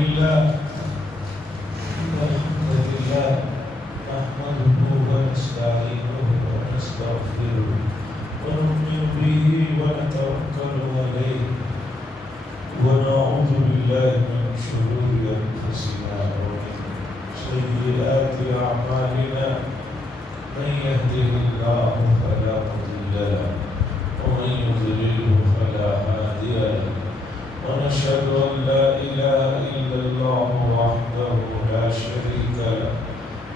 لله نحمده ونستعينه ونستغفره ونؤمن به ونتوكل عليه ونعوذ بالله من شرور أنفسنا ومن سيئات أعمالنا من يهده الله فلا مضل له ومن يضلله فلا هادي له ونشهد أن لا إله إلا الله وحده لا شريك له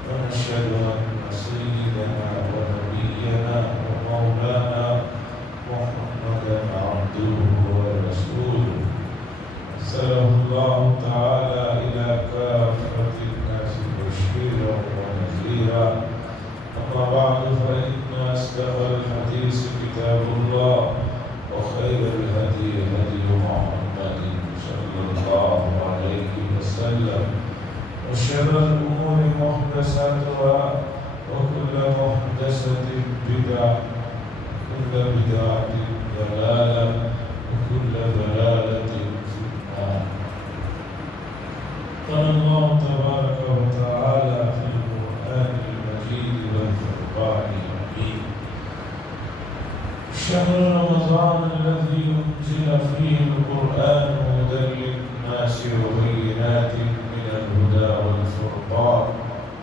ونشهد أن سيدنا ونبينا ومولانا محمدا عبده ورسوله أرسله الله تعالى إلى كافة الناس بشيرا ونذيرا أما بعد فإن أصدق الحديث كتاب الله وخير الهدي هدي محمد صلى الله عليه وسلم وشر الأمور محدثاتها وكل محدثة بدعة وكل بدعة ضلالة وكل ضلالة في النار. قال الله تبارك وتعالى في القرآن المجيد والفرقان الحميد: شهر رمضان الذي أنزل فيه القرآن هدى للناس وبينات من الهدى والفرقان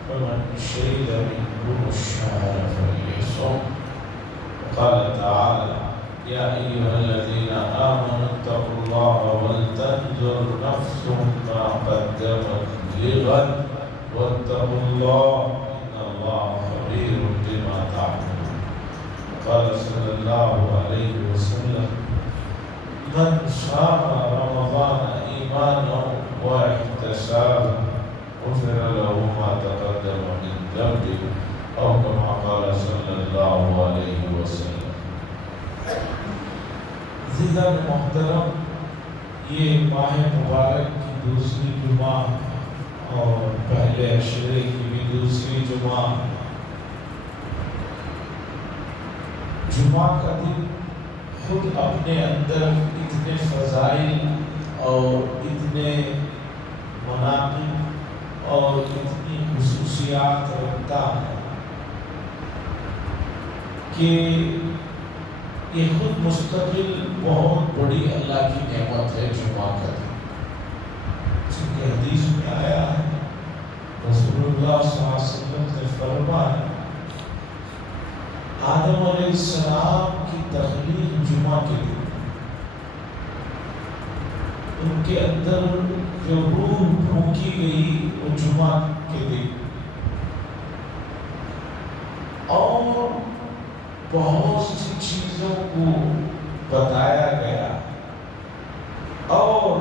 فمن شهد منكم الشهر فليصم. وقال تعالى: يا أيها الذين آمنوا اتقوا الله ولتنظر نفس ما قدمت لغد واتقوا الله إن الله خبير بما تعملون. قال صلى الله عليه وسلم: من صام رمضان إيمانا واحتسابا غفر له ما تقدم من ذنبه أو كما قال صلى الله عليه وسلم. عزیزان محترم، یہ ماہ مبارک کی دوسری جمعہ اور پہلے عشرے کی بھی دوسری جمعہ کا دن خود اپنے اندر اتنے فضائل اور اتنے مناقب اور اتنی خصوصیات رکھتا ہے کہ یہ خود مستقل بہت بڑی اللہ کی نعمت ہے جمعہ کا دن. چونکہ حدیث میں آیا ہے، رسول اللہ صلی اللہ علیہ وسلم نے فرمایا آدم علیہ السلام کی تخلیق جمعہ کے دن، ان کے اندر جو روح پھونکی گئی وہ جمعہ کے دن، اور بہت سی چیزوں کو بتایا گیا اور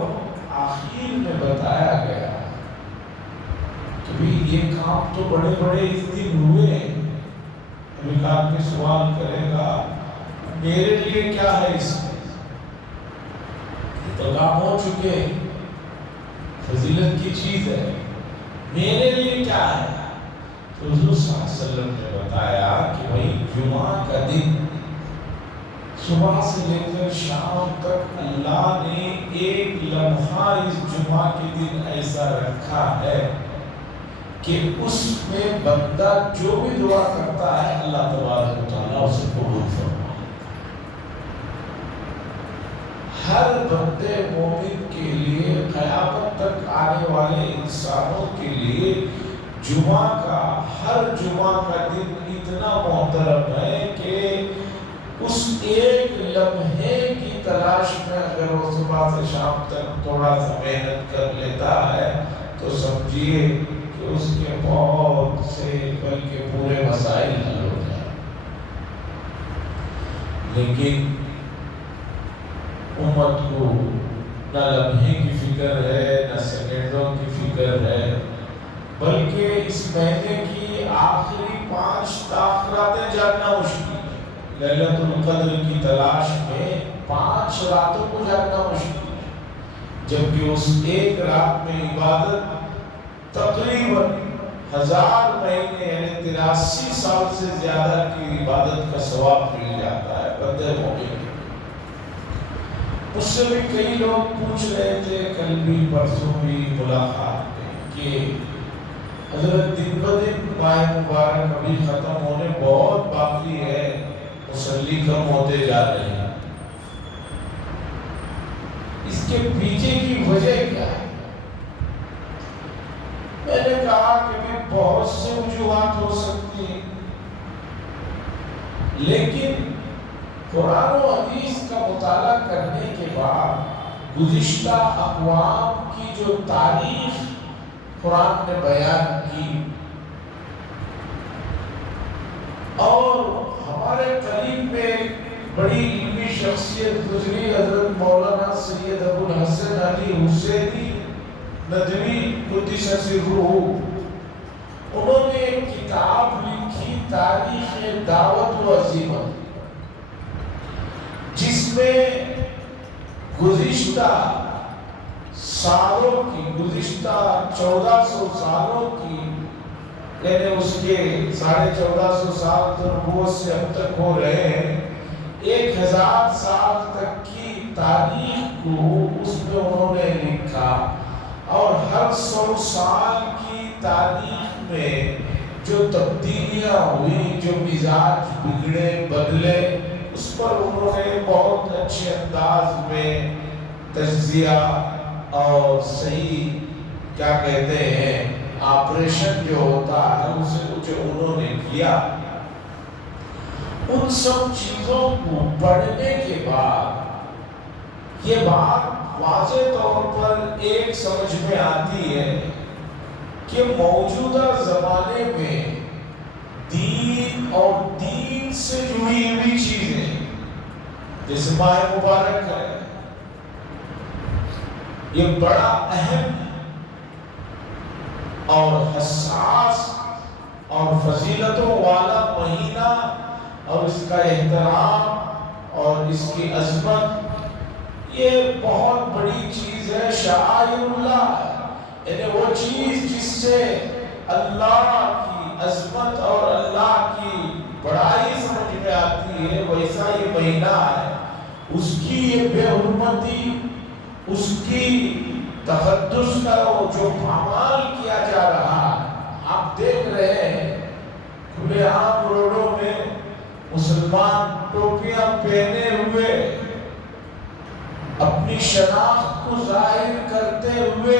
آخر میں بتایا گیا کہ بھی یہ کام تو بڑے بڑے اس دن ہوئے ہیں. ایک آدمی سوال کرے گا میرے لیے کیا ہے اس میں؟ یہ تو کام ہو چکے، فضیلت کی چیز ہے، میرے لیے کیا ہے؟ تو حضور صلی اللہ علیہ وسلم نے بتایا کہ بھائی جمعہ کا دن صبح سے لے کر شام تک اللہ نے ایک لمحہ اس جمعہ کے دن ایسا رکھا ہے کہ اس میں بندہ جو بھی دعا کرتا ہے اللہ تبارک و تعالیٰ اسے قبول فرماتا ہے. ہر بندے مومن کے لیے، قیامت تک آنے والے انسانوں کے لیے جمعہ کا، ہر جمعہ کا دن اتنا محترم ہے کہ اس ایک لمحے کی تلاش میں اگر وہ صبح سے شام تک تھوڑا سا محنت کر لیتا ہے تو سمجھیے کہ اس کے بہت سے بلکہ پورے مسائل حل ہو جائیں. لیکن امت کو نہ لمحے کی فکر ہے، نہ سیکنڈوں کی فکر ہے، بلکہ اس مہینے کی آخری 5 تاخراتیں جاننا مشکل ہے. لیلۃ القدر کی تلاش میں 5 راتوں کو جاننا مشکل ہے، جبکہ اس ایک رات میں عبادت تقریباً 1000 مہینے یعنی 83 سال سے زیادہ کی عبادت کا ثواب مل جاتا ہے بندے مومن. مجھ سے بھی کئی لوگ پوچھ رہے تھے کل بھی پرسوں بھی ملاقات میں کہ حضرت دن بدن ماہ مبارک ابھی ختم ہونے بہت باقی ہے، مصلی کم ہوتے جا رہے ہیں، اس کے پیچھے کی وجہ کیا ہے؟ میں نے کہا کہ بہت سے وجوہات ہو سکتی ہیں، لیکن قرآن و حدیث کا مطالعہ کرنے کے بعد گزشتہ اقوام کی جو تاریخ قرآن نے بیان کی اور ہمارے قریب میں بڑی علمی شخصیت گزری حضرت مولانا سید ابو الحسن علی حسینی ندوی قدس سرہ، انہوں نے ایک کتاب لکھی تاریخ دعوت و عزیمت، جس میں گزشتہ سالوں کی، گزشتہ 1400 سالوں کی، یعنی اس کے 1450 سال تو نبوت سے اب تک ہو رہے ہیں، 1000 سال تک کی تاریخ کو اس میں انہوں نے لکھا، اور ہر 100 سال کی تاریخ میں جو تبدیلیاں ہوئی، جو مزاج بگڑے بدلے، اس پر انہوں نے بہت اچھے انداز میں تجزیہ اور صحیح کیا کہتے ہیں آپریشن جو ہوتا ہے اسے جو انہوں نے کیا، ان سب چیزوں کو پڑھنے کے بعد یہ بات واضح طور پر ایک سمجھ میں آتی ہے کہ موجودہ زمانے میں دین اور دین سے جڑی ہوئی چیزیں جیسے ماہ مبارک ہے، یہ بڑا اہم اور حساس اور فضیلتوں والا مہینہ، اور اس کا احترام اور اس کی عظمت یہ بہت بڑی چیز ہے، شعائر اللہ ہے، یعنی وہ چیز جس سے اللہ کی عظمت اور اللہ کی بڑائی سمجھ میں آتی ہے، ویسا یہ مہینہ ہے، اس کی یہ بے حرمتی، اس کی تقدس کا جو پامال کیا جا رہا ہے، آپ دیکھ رہے ہیں کھلے عام روڈوں میں مسلمان ٹوپیاں پہنے ہوئے اپنی شناخت کو ظاہر کرتے ہوئے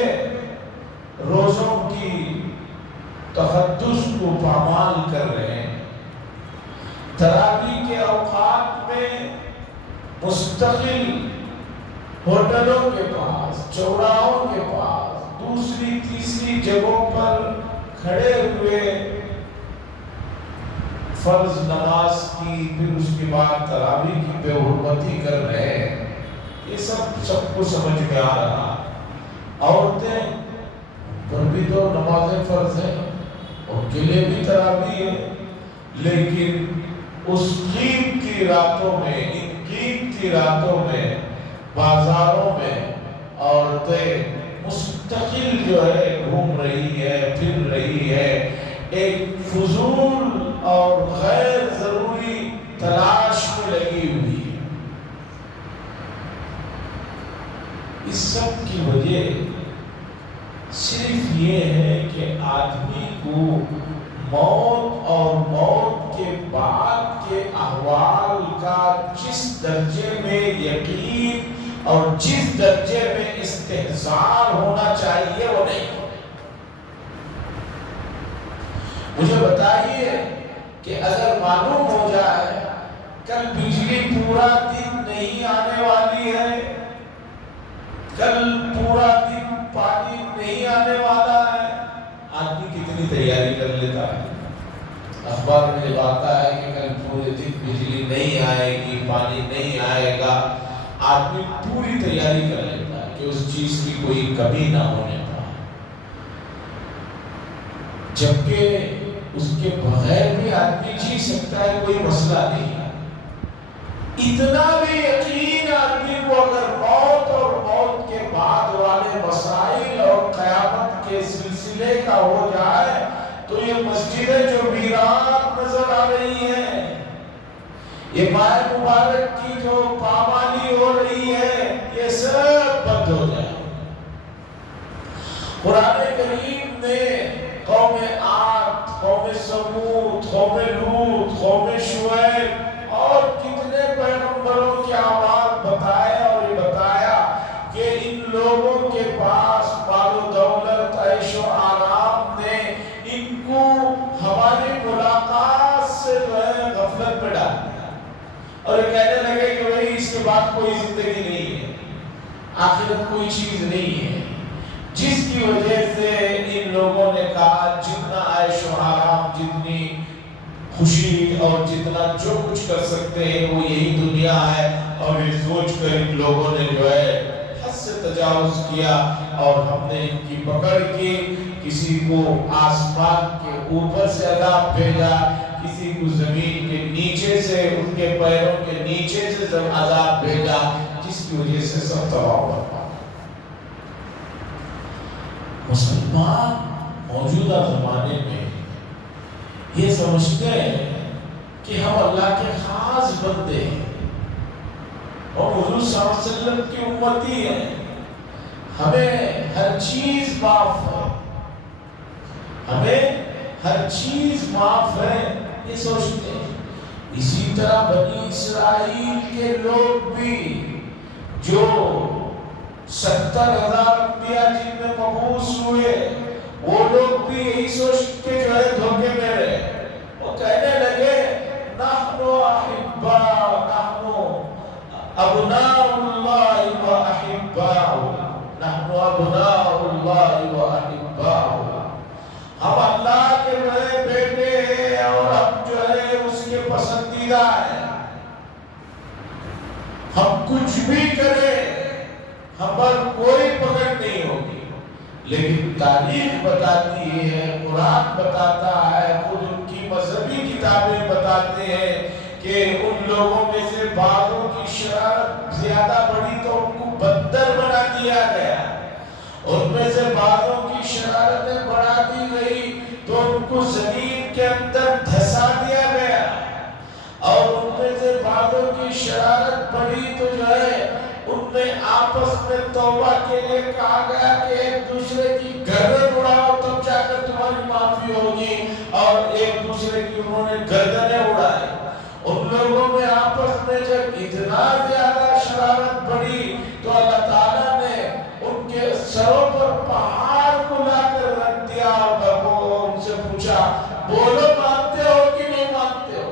روزوں کی تقدس کو پامال کر رہے ہیں، تراویح کے اوقات میں مستقل ہوٹلوں کے پاس، چوراہوں کے پاس، دوسری تیسری جگہوں پر کھڑے ہوئے فرض نماز کی، پھر اس کے بعد تراویح کی بے حرمتی کر رہے ہیں، یہ سب کو سمجھ میں آ رہا۔ عورتیں پر بھی تو نمازیں فرض ہیں، ان کے لیے بھی تراویح ہے، لیکن اس قیمتی راتوں میں، ان قیمتی راتوں میں بازاروں میں عورتیں مستقل جو ہے گھوم رہی ہے، پھر رہی ہے، ایک فضول اور غیر ضروری تلاش میں لگی ہوئی ہے۔ اس سب کی وجہ صرف یہ ہے کہ آدمی کو موت اور موت کے بعد کے احوال کا جس درجے میں یقین اور جس درجے میں استحضار ہونا چاہیے وہ نہیں ہوتا۔ مجھے بتائیے کہ اگر معلوم ہو جائے کل بجلی پورا دن نہیں آنے والی ہے، کل پورا دن پانی نہیں آنے والا ہے، آدمی کتنی تیاری کر لیتا ہے؟ اخبار میں جب آتا ہے کہ کل پورے دن بجلی نہیں آئے گی، پانی نہیں آئے گا، آدمی پوری تیاری کر لیتا ہے کہ اس چیز کی کوئی کمی نہ ہونے پائے، جبکہ اس کے بغیر بھی آدمی جی سکتا ہے، کوئی مسئلہ نہیں ہے۔ اتنا بھی یقین آدمی کو اگر موت اور موت کے بعد والے مسائل اور قیامت کے سلسلے کا ہو جائے تو یہ مسجدیں جو ویران نظر آ رہی ہیں، یہ ماہ مبارک کی جو پامالی ہو رہی ہے، سب بند ہو جائے۔ قرآن کریم نے قوم عاد، قوم سمود، قوم لوط، قوم شعیب اور کتنے پیغمبروں کے اعمال بتایا، اور یہ بتایا کہ ان لوگوں کے پاس مال و دولت، عیش و آرام نے ان کو ہماری ملاقات سے غفلت میں ڈال دیا، اور یہ کہنے لگے کہ بھئی اس کے بعد کوئی زندگی نہیں ہے، آخرت کوئی چیز نہیں ہے، جس کی وجہ سے ان لوگوں نے کہا جتنا عیش و آرام، جتنی خوشی اور جتنا جو کچھ کر سکتے ہیں وہ یہی دنیا ہے، اور یہ سوچ کر ان لوگوں نے جو ہے حد سے تجاوز کیا، اور ہم نے ان کی پکڑ کی، کسی کو آسمان کے اوپر سے عذاب بھیجا، کسی کو زمین کے نیچے سے، ان کے پیروں کے نیچے سے عذاب بھیجا، جس کی وجہ سے سب تباہ ہوا۔ مسلمان موجودہ زمانے میں یہ سمجھتے ہیں کہ ہم اللہ کے خاص بندے ہیں اور حضور صلی اللہ علیہ وسلم کی امتی ہیں، ہمیں ہر چیز معاف ہے، ہمیں ہر چیز معاف ہے، یہ سوچتے ہیں۔ اسی طرح بنی اسرائیل کے لوگ بھی جو 70,000 انبیاء جن میں مبعوث ہوئے، وہ لوگ بھی یہی سوچ کے جو ہے دھوکے میں رہے، وہ کہنے لگے نحنو احباء، نحنو ابناء اللہ و احباء، نحنو ابناء اللہ و احباء، ہم اللہ کے بڑے بیٹے ہیں اور ہم جو ہے اس کے پسندیدہ ہیں، ہم کچھ بھی کریں ہم پر کوئی پکڑ نہیں ہوگی۔ لیکن تاریخ بتاتی ہے، قرآن بتاتا ہے، خود ان کی مذہبی کتابیں بتاتے ہیں کہ ان لوگوں میں سے بعضوں کی شرارت زیادہ بڑی تو ان کو بندر بنا دیا گیا، ان میں سے بعضوں کی شرارتیں بڑھا دی گئی تو ان کو زمین کے اندر دھسا دیا گیا، اور ان میں سے بعضوں کی شرارت بڑھی تو جو ہے ان میں آپس میں توبہ کے لیے کہا گیا کہ ایک دوسرے کی گردن اڑاؤ تب جا کر تمہاری معافی ہوگی، اور ایک دوسرے کی انہوں نے گردنیں اڑائی۔ ان لوگوں میں آپس میں جب اتنا زیادہ شرارت بڑھی تو اللہ تعالیٰ نے ان کے سروں پر پہاڑ کو لا کر رکھ دیا، اور وہ ان سے پوچھا بولو مانتے ہو کہ نہیں مانتے ہو؟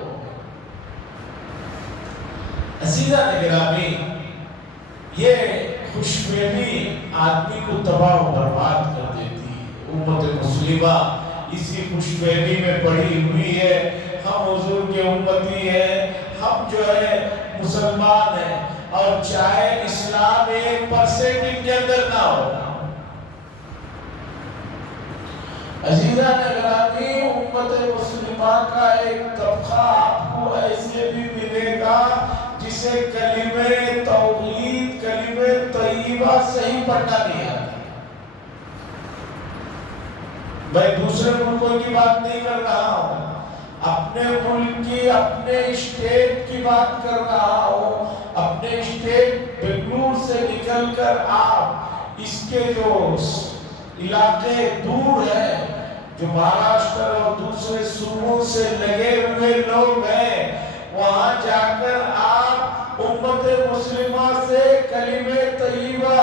عزیزان گرامی، یہ خوش فہمی آدمی کو تباہ و برباد کر دیتی ہے۔ امت مسلمہ اسی خوش فہمی میں پڑی ہوئی ہے، ہم حضور کے امتی ہیں، ہم جو ہے مسلمان ہیں، اور چاہے اسلام 1% ان کے اندر نہ ہو۔ عزیزان گرامی، امت مسلمہ کا ایک طبقہ آپ کو ایسے بھی ملے گا جسے کلمہ توحید، کلمہ طیبہ صحیح پڑھنا نہیں آتا۔ میں دوسرے ملکوں کی بات نہیں کر رہا ہوں، اپنے ملک کی، اپنے اسٹیٹ کی بات کر رہا ہوں۔ اپنے اسٹیٹ بنگلور سے نکل کر آپ اس کے جو علاقے دور ہیں، جو مہاراشٹر اور دوسرے صوبوں سے لگے ہوئے لوگ ہیں، وہاں جا کر آپ امت مسلمہ سے کلمہ طیبہ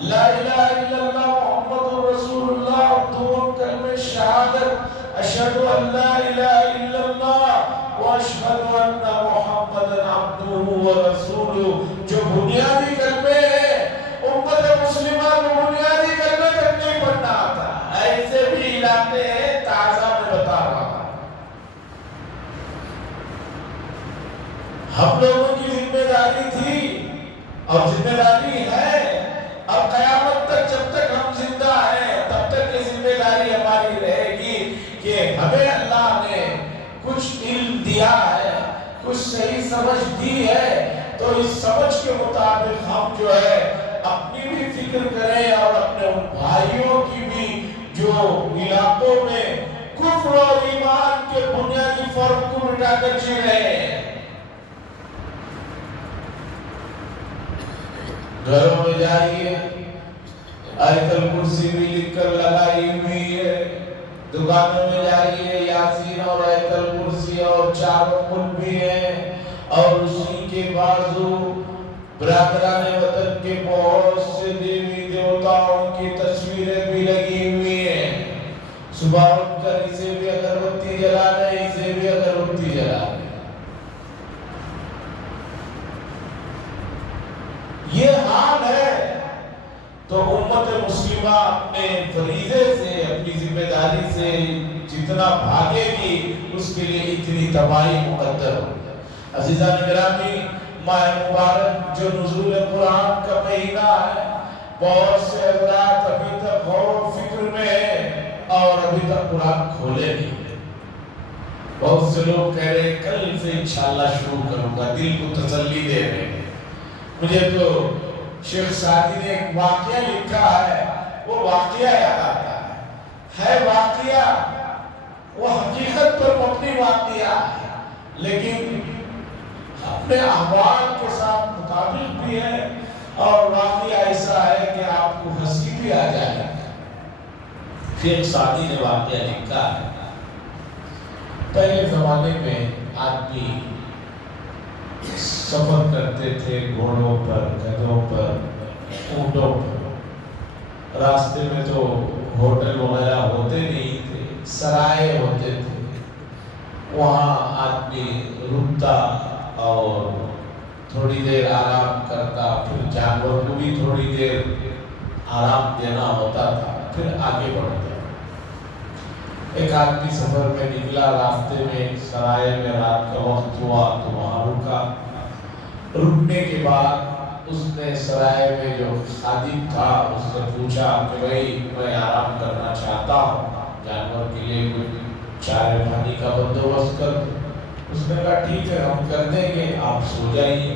لا الہ الا اللہ محمد رسول اللہ، دو کلمہ شہادت اشہد ان لا الہ الا اللہ و اشہد ان محمد عبدہ و رسولہ، جو بنیادی کلمے ہیں، امت مسلمہ کو بنیادی کلمے تک نہیں پڑھنا آتا۔ ایسے بھی علاقے ہیں، تازہ میں بتا رہا ہوں۔ ہم لوگوں کی ذمہ داری تھی اور ذمہ داری ہے، اور قیامت تک جب تک ہم زندہ ہیں تب تک یہ ذمہ داری ہماری رہے گی کہ ہمیں اللہ نے کچھ علم دیا ہے، کچھ صحیح سمجھ دی ہے، تو اس سمجھ کے مطابق ہم جو ہے اپنی بھی فکر کریں اور اپنے ان بھائیوں کی بھی جو علاقوں میں کفر اور ایمان کے بنیادی فرق کو مٹا کر جی رہے ہیں۔ گھروں میں جائیے آیت الکرسی بھی لکھ کر لگائی ہوئی ہے، دکانوں میں جائیے یاسین اور آیت الکرسی اور چاروں ملک بھی ہیں، اور اسی کے بازو برادران وطن کے بہت سے دیوی دیوتاؤں کی تصویریں بھی لگی ہوئی ہیں۔ صبح اٹھ کر اسے بھی اگربتی جلا رہے، اسے بھی اگربتی جلا رہے۔ یہ حال ہے تو امت مسلمہ اپنے فریضے سے، اپنی ذمہ داری سے جتنا بھاگے گی اس کے لیے اتنی تباہی مقدر ہو۔ عزیزان گرامی، ماہ مبارک جو نزول قرآن کا مہینہ ہے، بہت سے حضرات ابھی تک غور و فکر میں ہیں اور ابھی تک قرآن کھولے نہیں۔ بہت سے لوگ کہہ رہے ہیں کل سے انشاءاللہ شروع کروں گا، دل کو تسلی دے رہے ہیں۔ مجھے تو شیخ سعدی نے ایک واقعہ لکھا ہے، وہ واقعہ یاد آتا ہے واقعہ، وہ حقیقت پر مبنی واقعہ ہے، لیکن اپنے احوال کے ساتھ مطابق بھی ہے، اور واقعہ ایسا ہے کہ آپ کو ہنسی بھی آ جائے۔ شیخ سعدی نے واقعہ لکھا ہے، پہلے زمانے میں آدمی سفر کرتے تھے گھوڑوں پر، گدھوں پر، اونٹوں پر۔ راستے میں تو ہوٹل وغیرہ ہوتے نہیں تھے، سرائے ہوتے تھے، وہاں آدمی رکتا اور تھوڑی دیر آرام کرتا، پھر جانور کو بھی تھوڑی دیر آرام دینا ہوتا تھا، پھر آگے بڑھتا۔ ایک آدمی سفر میں نکلا، راستے میں سرائے میں رات کا وقت ہوا تو وہاں رکا۔ رکنے کے بعد اس نے سرائے میں جو خادم تھا اس سے پوچھا کہ بھائی میں آرام کرنا چاہتا ہوں، جانور کے لیے کوئی چارے پانی کا بندوبست کر دو۔ اس نے کہا ٹھیک ہے ہم کر دیں گے، آپ سو جائیے۔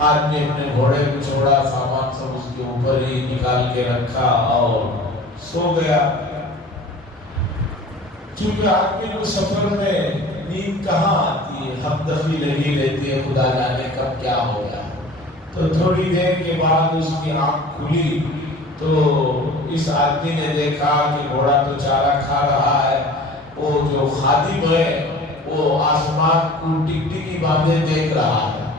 آدمی اپنے گھوڑے کو چھوڑا، سامان سب اس کے اوپر ہی نکال کے رکھا اور سو گیا۔ کیونکہ آدمی کو سفر میں نیند کہاں آتی ہے، ہم دفی لگی رہتی ہے، خدا جانے کب کیا ہو گیا۔ تو تھوڑی دیر کے بعد اس کی آنکھ کھلی تو اس آدمی نے دیکھا کہ گھوڑا تو چارہ کھا رہا ہے، وہ جو خادم ہے وہ آسمان کو ٹکٹکی باندھے دیکھ رہا ہے۔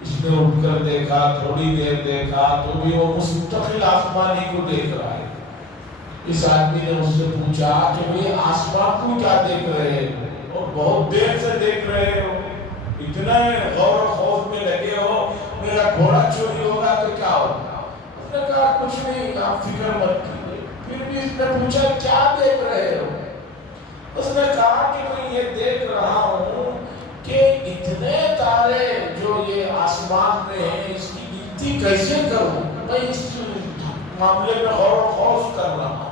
اس نے اٹھ کر دیکھا، تھوڑی دیر دیکھا تو بھی وہ مستقل آسمان ہی کو دیکھ رہا ہے۔ اس آدمی نے اس سے پوچھا کہ بھئی آسمان کو کیا دیکھ رہے ہو اور بہت دیر سے دیکھ رہے ہو، اتنا غور و خوف میں لگے ہو، میرا گھوڑا چوری ہوگا تو کیا ہوگا؟ اس نے کہا کچھ نہیں، آپ فکر مت کیجیے۔ پھر بھی اس نے پوچھا کیا دیکھ رہے ہو؟ اس نے کہا کہ میں یہ دیکھ رہا ہوں کہ اتنے تارے جو یہ آسمان میں ہیں اس کی گنتی کیسے کروں، میں اس معاملے میں غور و خوف کر رہا ہوں۔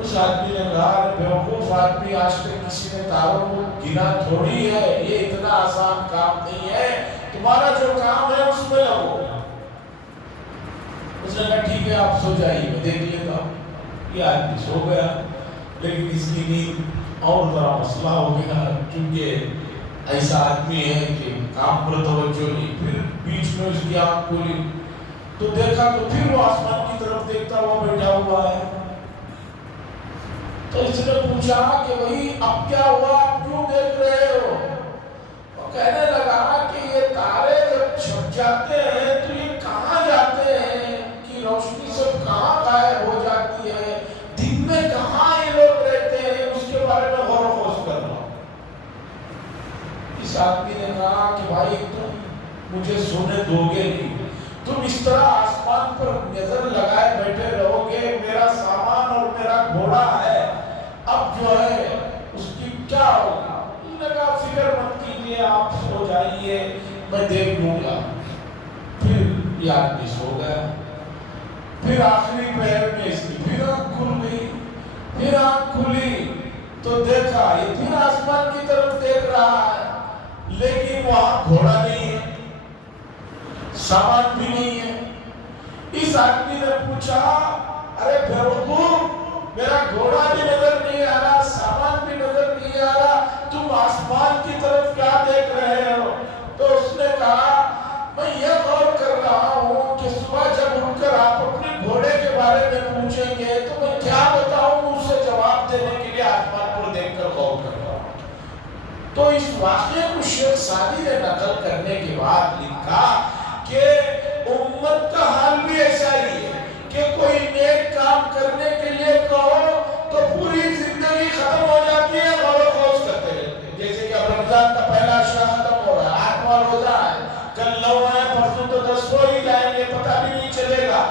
اس آدمی نے کہا بیوقوف آدمی، آج تک کسی نے تاروں کو گنا تھوڑی ہے، یہ اتنا آسان کام نہیں ہے، تمہارا جو کام ہے اس میں لگو۔ اس نے کہا ٹھیک ہے آپ سو جائیے، میں دیکھ لیتا ہوں۔ یہ آدمی سو گیا، لیکن اس کی نیند اور ذرا مسئلہ ہو گیا، کیونکہ ایسا آدمی ہے کہ کام پر توجہ نہیں۔ پھر بیچ میں اس کی آنکھ کھلی تو دیکھا تو پھر وہ آسمان کی طرف دیکھتا ہوا بیٹھا ہوا ہے۔ تو اس نے پوچھا کہ وہی اب کیا ہوا، آپ کیوں دیکھ رہے ہو؟ وہ کہنے لگا کہ یہ تارے جب چھپ جاتے ہیں تو یہ کہاں جاتے ہیں کہ روشنی سب کہاں غائب ہو جاتی ہے، دن میں کہاں یہ لوگ رہتے ہیں، اس کے بارے میں غور و خوض کر رہا ہوں۔ اس آدمی نے کہا کہ بھائی تم مجھے سونے دو گے نہیں، تم اس طرح آسمان پر نظر لگائے بیٹھے رہو گے، میرا سامان اور میرا گھوڑا ہے، اب جو ہے اس کی کیا ہوگا؟ انہوں نے کہا فکر مت کیجیے، آپ سو جائیے، میں دیکھ لوں گا۔ پھر یہ آدمی سو گیا۔ پھر آخری پہر میں اس کی پھر آنکھ کھل گئی، پھر آنکھ کھلی تو دیکھا یہ پھر آسمان کی طرف دیکھ رہا ہے، لیکن وہاں گھوڑا نہیں ہے، سامان بھی نہیں ہے۔ اس آدمی نے پوچھا ارے بیوقوف، میرا گھوڑا بھی نظر نہیں آ رہا، سامان بھی نظر نہیں آ رہا، تم آسمان کی طرف کیا دیکھ رہے ہو؟ تو اس نے کہا میں یہ غور کر رہا نہیں گئے تو میں کیا بتاؤں، اسے جواب دینے کے لیے آسمان پر دیکھ کر غور کر رہا ہوں۔ تو اس واقعے کو شیخ سعدی نے نقل کرنے کے بعد لکھا کہ امت کا حال بھی ایسا ہی ہے کہ کوئی نیک کام کرنے کے لیے کہو تو پوری زندگی ختم ہو جاتی ہے، غور و خوض کرتے رہتے ہیں۔ جیسے کہ اب رمضان کا پہلا عشرہ ختم ہو رہا ہے، 8واں روزہ ہے، کل 9 ہے، پرسوں تو 10 ہو ہی جائیں گے، پتہ بھی نہیں چلے گا۔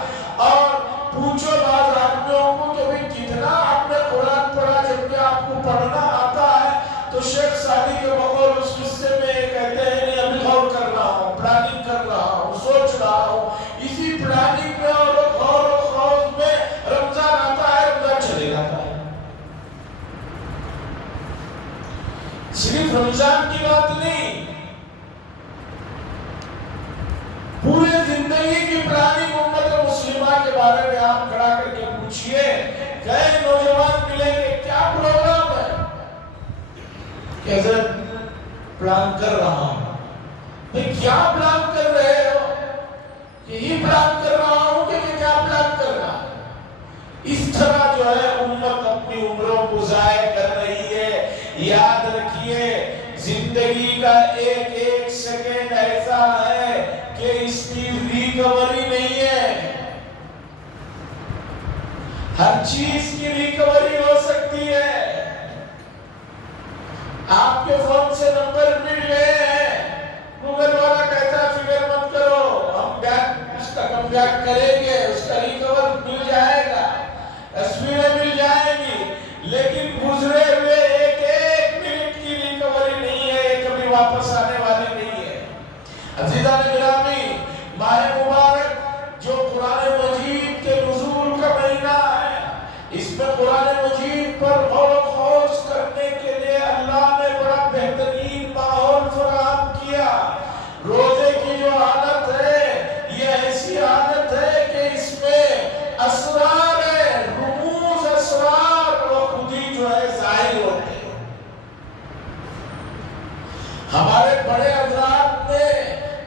اور پوچھو بعض آدمیوں کو کہ بھئی کتنا آپ نے قرآن پڑھا، جبکہ آپ کو پڑھنا آتا ہے؟ تو شیخ سعدی کے بقول اس قصے میں کہتے ہیں نہیں ابھی غور کر رہا ہوں، پلاننگ کر رہا ہوں، سوچ رہا ہوں۔ اسی پلاننگ میں اور غور و خوض میں رمضان آتا ہے، رمضان چلے جاتا ہے۔ صرف رمضان کی بات نہیں، پورے زندگی کی پلاننگ امت مسلمہ کے بارے میں آپ کھڑا کر کے پوچھئے، کئی نوجوان ملیں گے کیا پروگرام ہے؟ کہ حضرت پلان کر رہا ہوں۔ بھئی کیا پلان کر رہے ہو؟ یہی پلان کر رہا ہوں کہ کیا پلان کر رہا ہے؟ اس طرح جو ہے امت اپنی عمروں کو ضائع کر رہی ہے۔ یاد رکھیے زندگی کا ایک ایک سیکنڈ ایسا ہے کہ اس کی ریکوری نہیں ہے۔ ہر چیز کی ریکوری ہو سکتی ہے۔ آپ کے فون سے نمبر مل گئے ہیں، گوگل والا کہتا ہے فکر مت کرو، ہم بیک اس کا کم بیک کریں گے، اس کا ریکور مل جائے گا، تصویریں مل جائیں گی، لیکن گزرے ہوئے ایک ایک منٹ کی ریکوری نہیں ہے، یہ کبھی واپس آنے والی نہیں ہے۔ عزیزان گرامی، ماہ مبارک جو قرآن مجید کے نزول کا مہینہ ہے، اس میں قرآن مجید پر غور و خوض کرنے کے لیے اللہ نے بڑا بہترین ماحول فراہم کیا۔ روزے کی جو عادت ہے یہ ایسی عادت ہے کہ اس میں اسرار ہے، رموز اسرار وہ خود ہی جو ہے ظاہر ہوتے ہیں۔ ہمارے بڑے حضرات نے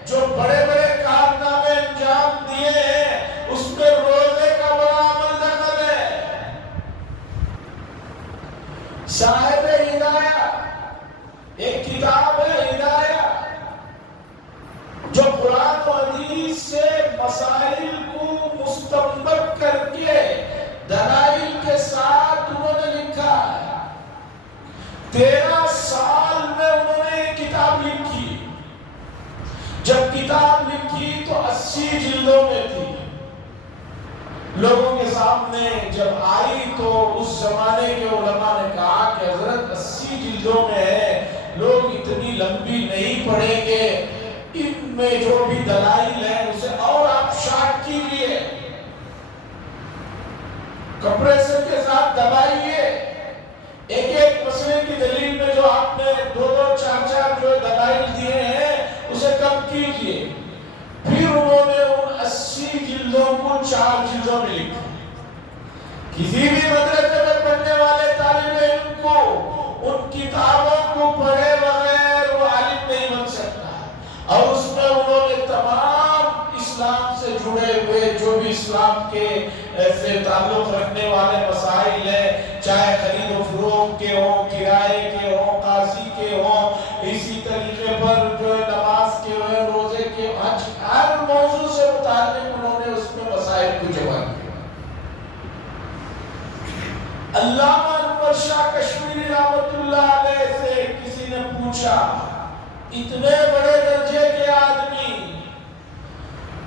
جو بڑے بڑے کارنامے انجام دیے ہیں اس میں روزے کا بڑا عمل دخل ہے۔ صاحب ہدایہ، ایک کتاب ہے ہدایہ، جو قرآن و حدیث سے مسائل کو مستنبط کر کے دلائل کے ساتھ انہوں نے لکھا ہے۔ 13 سال میں انہوں نے ایک کتاب لکھی۔ جب کتاب لکھی تو 80 جلدوں میں تھی۔ لوگوں کے سامنے جب آئی تو اس زمانے کے علماء نے کہا کہ حضرت 80 جلدوں میں ہے، لوگ اتنی لمبی نہیں پڑھیں گے، ان میں جو بھی دلائل ہیں اسے اور آپ شارٹ کیجئے، کمپریسر کے ساتھ دبائیے، ایک ایک مسئلے کی دلیل میں جو آپ نے 2-4 جو دلائل دیے ہیں اسے کم کیجئے۔ پھر انہوں نے ان 80 جلدوں کو 4 جلدوں میں لکھا۔ کسی بھی مدرسے میں پڑھنے والے طالب علم کو ان کتابوں کو پڑھے بغیر وہ عالم نہیں بن سکتا۔ اور اس میں انہوں نے تمام اسلام سے جڑے ہوئے جو بھی اسلام کے سے تعلق رکھنے والے مسائل ہیں، چاہے خرید و فروخت کے ہوں، کرائے کے ہوں، قاضی کے ہوں، اسی طریقے پر جو نماز کے ہوئے، روزے کے، حج، ہر موضوع سے متعلق انہوں نے اس میں مسائل کو جمع کیا۔ علامہ انور شاہ کشمیری رحمۃ اللہ علیہ سے کسی نے پوچھا، اتنے بڑے درجے کے آدمی،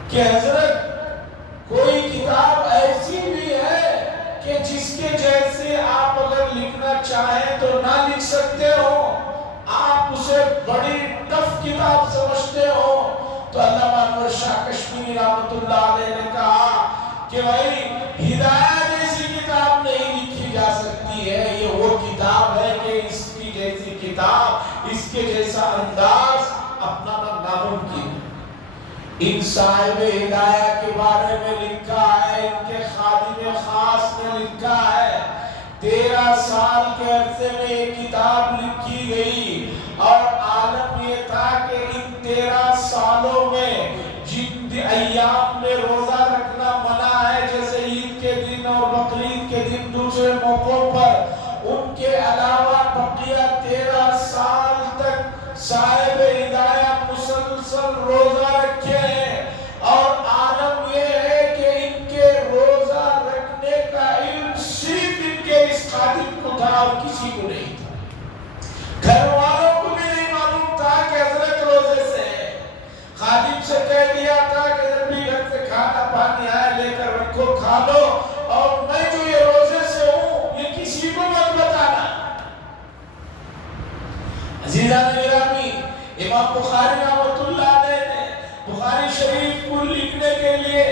کہ حضرت کوئی کتاب ایسی بھی ہے کہ جس کے جیسے آپ اگر لکھنا چاہیں تو نہ لکھ سکتے ہو، آپ اسے بڑی ٹف کتاب سمجھتے ہو؟ تو علامہ انور شاہ کشمیری رحمۃ اللہ علیہ نے کہا کہ بھائی ہدایہ جیسی کتاب نہیں لکھی جا سکتی ہے، یہ وہ کتاب ہے کہ اس کی جیسی کتاب، اس کے جیسا انداز اپنا ناممکن۔ ان صاحب ہدایہ کے بارے میں لکھا ہے، ان کے خادم خاص نے لکھا ہے، 13 سال کے عرصے میں یہ کتاب لکھی گئی، اور عالم یہ تھا کہ ان 13 سالوں میں جن ایام میں روزہ رکھنا منع ہے، جیسے عید کے دن اور بقرعید دوسرے موقعوں پر ان کے علاوہ بقیہ 13 سال تک صاحب ہدایت مسلسل روزہ رکھے ہیں، اور عالم یہ ہے کہ ان کے روزہ رکھنے کا علم صرف ان کے اس خادم کو تھا اور کسی کو نہیں تھا۔ گھر والوں کو بھی نہیں معلوم تھا کہ حضرت روزے سے ہے۔ خادم سے کہہ دیا تھا کہ جب بھی گھر سے کھانا پانی آئے لے کر رکھو، کھا لو، اور میں جو یہ روزے سے ہوں یہ کسی کو مت بتانا۔ عزیزان گرامی، امام بخاری رحمۃ اللہ علیہ نے بخاری شریف کو لکھنے کے لیے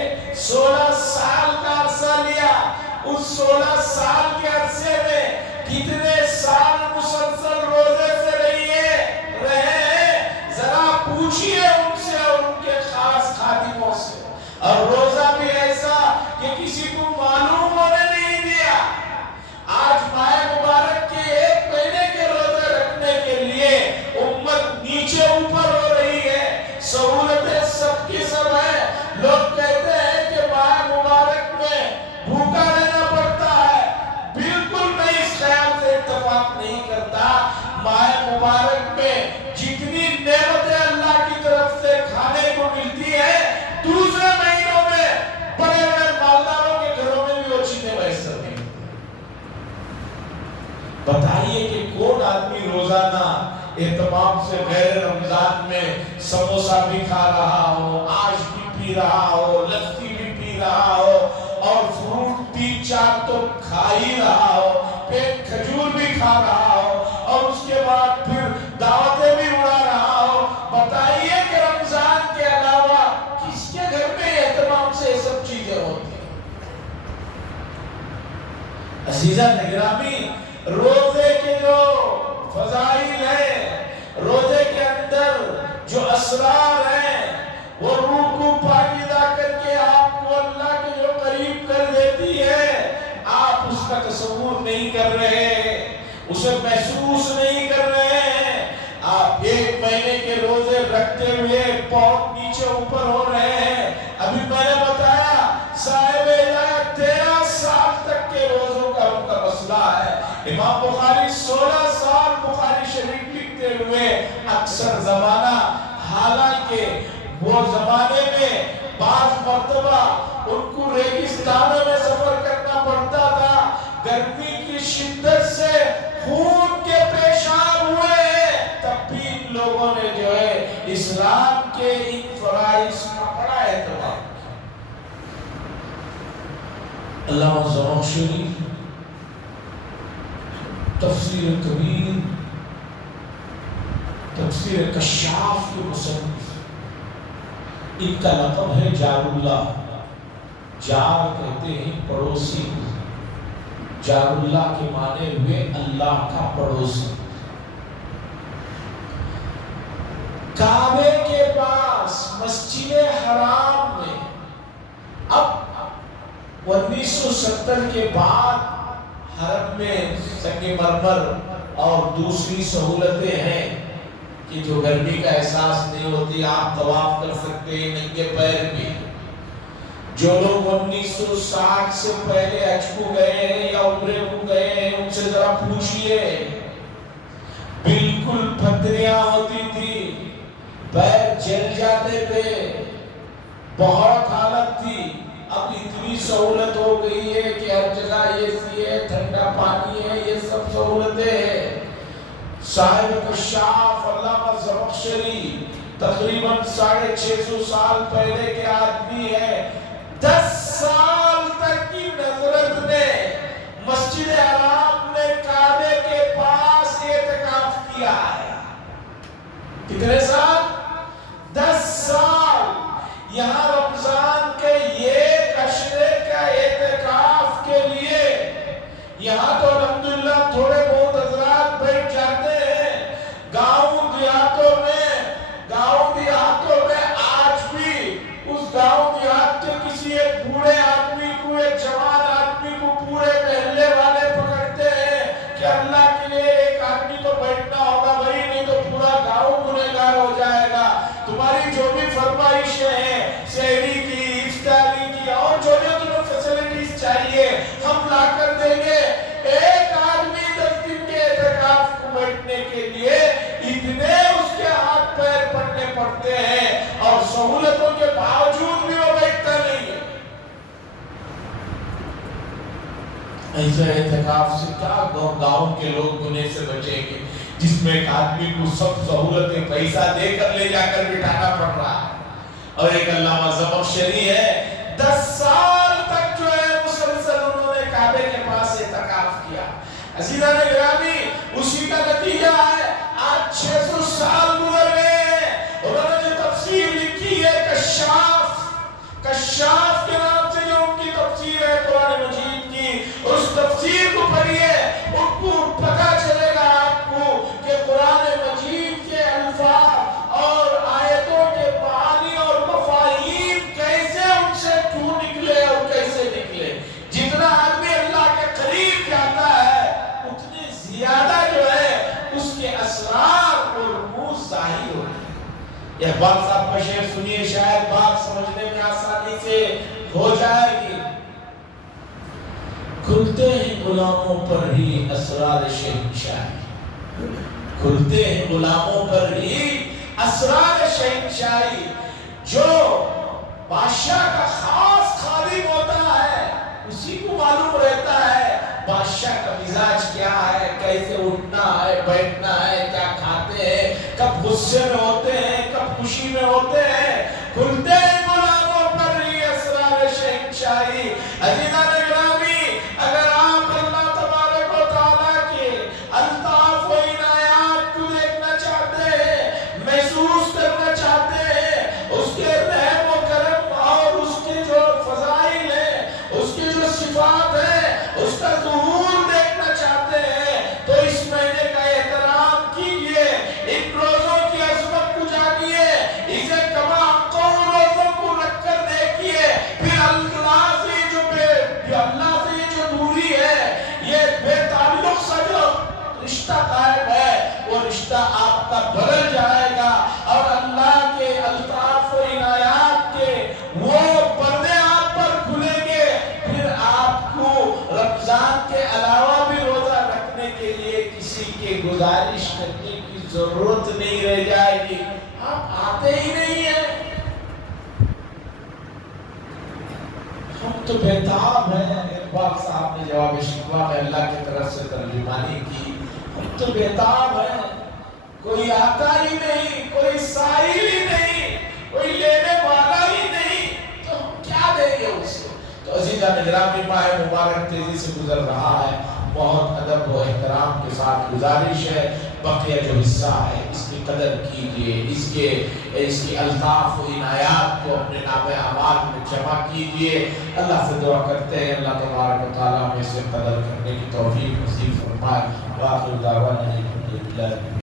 16 سال کا عرصہ لیا۔ اس 16 سال کے عرصے میں کتنے سال مسلسل روزے سے رہے ہیں، ذرا پوچھئے ان سے اور ان کے خاص خادموں سے۔ اور روزہ بھی ایسا کہ کسی کو معلوم ہونے نہیں دیا۔ آج ماہ مبارک کے 1 مہینے کے روزے رکھنے کے لیے امت نیچے اوپر ہو رہی ہے، سہولتیں سب کی سب ہیں۔ لوگ کہتے ہیں کہ ماہ مبارک میں بھوکا رہنا پڑتا ہے، بالکل میں اس خیال سے اتفاق نہیں کرتا۔ ماہ مبارک میں جتنی نعمتیں اللہ کی طرف سے کھانے کو ملتی ہیں، دوسرے مہینوں میں بڑے بڑے مالداروں کے گھروں میں بھی وہ چیزیں میسر نہیں ہوتی۔ بتائیے کہ کون آدمی روزانہ اہتمام سے غیر رمضان میں سموسا بھی کھا رہا ہو، آش بھی پی رہا ہو، لسی بھی پی رہا ہو، اور فروٹ 3-4 تو کھا ہی رہا ہو، پیٹ کھجور بھی کھا رہا ہو، اور اس کے بعد پھر دعوتیں بھی اڑا رہا ہو۔ بتائیے کہ رمضان کے علاوہ کس کے گھر میں اہتمام سے یہ سب چیزیں ہوتی ہیں؟ عزیزان گرامی، روزے کے جو فضائل ہیں، روزے کے اندر جو اسرار ہیں، وہ روح کو پاکیزہ کر کے آپ کو اللہ کے جو قریب کر دیتی ہے، آپ اس کا تصور نہیں کر رہے ہیں، اسے محسوس نہیں کر رہے ہیں۔ آپ 1 مہینے کے روزے رکھتے ہوئے بہت نیچے اوپر ہو رہے ہیں۔ ابھی میں نے بتایا صاحب ہدایت 13 سال تک کے روزوں کا ان کا مسئلہ ہے۔ امام بخاری 16 سال بخاری شریف لکھتے ہوئے اکثر زمانہ، حالانکہ وہ زمانے میں بعض مرتبہ ان کو ریگستانوں میں سفر کرنا پڑتا تھا، گرمی کی شدت سے خون کے پیشاب ہوئے ہیں، تب بھی ان لوگوں نے جو ہے اسلام کے ان فرائض کا بڑا اہتمام کیا۔ علامہ زمخشری تفسیر کبیر، تفسیر کشاف کے مصنف، ان کا لقب ہے جار اللہ۔ جار کہتے ہیں پڑوسی، جار اللہ کے معنی ہوئے اللہ کا پڑوسی۔ کعبے کے پاس مسجد حرام میں اب 1970 کے بعد حرم میں سنگ مرمر اور دوسری سہولتیں ہیں کہ جو گرمی کا احساس نہیں ہوتی، آپ طواف کر سکتے ہیں ننگے پیر بھی۔ جو لوگ 1960 سے پہلے حج کو گئے ہیں یا عمرے کو گئے ہیں، ان سے ذرا پوچھئے، بالکل پھتریاں ہوتی تھی، پیر جل جاتے تھے، بہت حالت تھی۔ اب اتنی سہولت ہو گئی ہے کہ ہر جگہ اے ہے، ٹھنڈا پانی ہے، یہ سب سہولتیں ہیں۔ صاحب کشاف علامہ زمخشری تقریباً 650 سال پہلے کے آدمی ہے، 10 سال تک کی نظرت نے مسجد حرام میں کعبے کے پاس اعتکاف کیا ہے۔ کتنے سال؟ 10 سال۔ یہاں رمضان کے ایک عشرے کا اعتکاف کے لیے یہاں تو الحمدللہ تھوڑے بہت حضرات بیٹھ جاتے ہیں۔ گاؤں دیہاتوں میں آج بھی اس گاؤں دیہات کے کسی ایک بوڑھے آدمی ایسے اعتکاف سے کیا گاؤں کے لوگ گناہ سے بچیں گے جس میں ایک آدمی کو سب ضرورتیں پیسہ دے کر لے جا کر بٹھانا پڑ رہا ہے. اور ایک علامہ زمخشری ہے 10 سال تک جو ہے مسلسل انہوں نے کعبے کے پاس اعتکاف کیا. عزیزان گرامی اسی کا نتیجہ ہے آج 600 سال گزر گئے ہیں. انہوں نے جو تفسیر لکھی ہے کشاف کے نام سے جو ان کی تفسیر ہے قرآن مجید کی، اس تفسیر کو پڑھیے ان کو پتہ چلے گا آپ کو کہ قرآن مجید کے الفاظ اور آیتوں کے معانی اور مفاہیم کیسے ان سے کیوں نکلے اور کیسے نکلے. جتنا آدمی اللہ کے قریب جاتا ہے اتنے زیادہ جو ہے اس کے اسرار اور رموز ظاہر ہوتے ہیں. اقبال صاحب کا شعر سنیے، شاید بات سمجھنے میں آسانی سے ہو جائے گی. کھلتے ہیں غلاموں پر ہی اسرار شہنشاہی، کھلتے ہیں غلاموں پر ہی اسرار شہنشاہی. جو بادشاہ کا خاص خادم ہوتا ہے اسی کو معلوم رہتا ہے بادشاہ کا مزاج کیا ہے، کیسے اٹھنا ہے، بیٹھنا ہے، کیا کھاتے ہیں، کب غصے میں ہوتے ہیں، کب خوشی میں ہوتے ہیں. کھلتے ہیں غلاموں پر ہی اسرار شہنشاہی. عزیزان گرامی اگر آپ اللہ تبارک و تعالیٰ کے الطاف و عنایات کو دیکھنا چاہتے ہیں، محسوس کرنا چاہتے ہیں، اس کے رحم و کرم اور اس کے جو فضائل ہیں، اس کے جو صفات ہیں، اس کا ظہور دیکھنا چاہتے ہیں، تو اس مہینے کا احترام کیجئے، ان روزوں کی عظمت کو جانیے، اسے کما روزوں کو رکھ کر دیکھیے. پھر اللہ سے جو دوری ہے، یہ بے تعلق سا جو رشتہ قائم ہے، وہ رشتہ آپ کا بدل جائے گا اور اللہ کے الطاف و عنایات کے وہ پردے آپ پر کھلیں گے. پھر آپ کو رمضان کے علاوہ بھی روزہ رکھنے کے لیے کسی کے گزارش کرنے کی ضرورت نہیں رہ جائے گی. آپ آتے ہی نہیں ہیں. ہم تو بےتاب ہیں. اقبال صاحب نے جواب شکوہ میں اللہ کی طرف سے ترجمانی کی. ہم تو بےتاب ہیں، کوئی آتا ہی نہیں، کوئی سائل ہی نہیں، کوئی لینے والا ہی نہیں، تو ہم کیا دیں گے اس کو. تو عزیزان گرامی ماہ مبارک تیزی سے گزر رہا ہے. بہت ادب و احترام کے ساتھ گزارش ہے بقیہ جو حصہ ہے اس کی قدر کیجئے، اس کی الطاف و عنایات کو اپنے نام اعمال میں جمع کیجئے. اللہ سے دعا کرتے ہیں اللہ تبارک و تعالیٰ میں سے قدر کرنے کی توفیق نصیب فرمائے. وآخر دعوانا الحمدللہ.